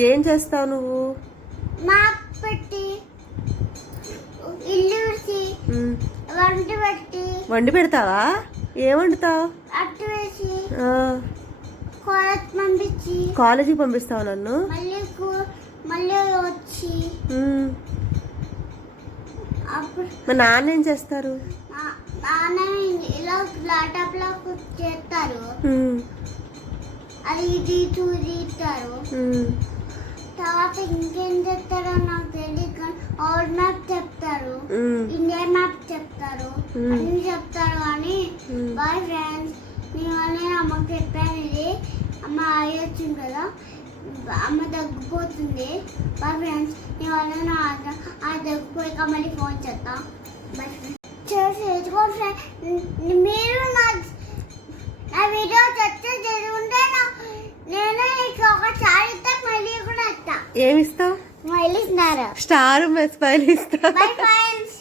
ఏం చేస్తావు నువ్వు? వండి పెడతావా? ఏం వండుతావు? కాలేజీకి పంపిస్తావు నన్ను? మా నాన్న ఏం చేస్తారు? ఇలా ల్యాప్టాప్లో చేస్తారు అది ఇది చూసి ఇస్తారు. మ్మ్, తర్వాత ఇంకేం చెప్తారో నాకు తెలియదు కానీ ఓల్డ్ మ్యాప్ చెప్తారు. ఇండియా మ్యాప్ చెప్తారు. అన్ని చెప్తారు కానీ Hmm. బాయ్ ఫ్రెండ్స్ నేను నేను అమ్మకి చెప్పాను ఇది. అమ్మ వచ్చింది కదా. అమ్మ తగ్గిపోతుంది బాయ్ ఫ్రెండ్స్ నీ వల్ల నా ఆ- తగ్గిపోయాక మళ్ళీ ఫోన్ చేస్తా. బాయ్ ఫ్రెండ్స్ మీరు నా నా వీడియో చర్చ చదువుంటే నా నేను నీకు ఒక చాయ్ ఇస్తా మళ్ళీ కూడా ఇస్తా ఏమి ఇస్తావు మళ్ళీ ఇస్తున్నారు స్టార్ స్మైల్ ఇస్తా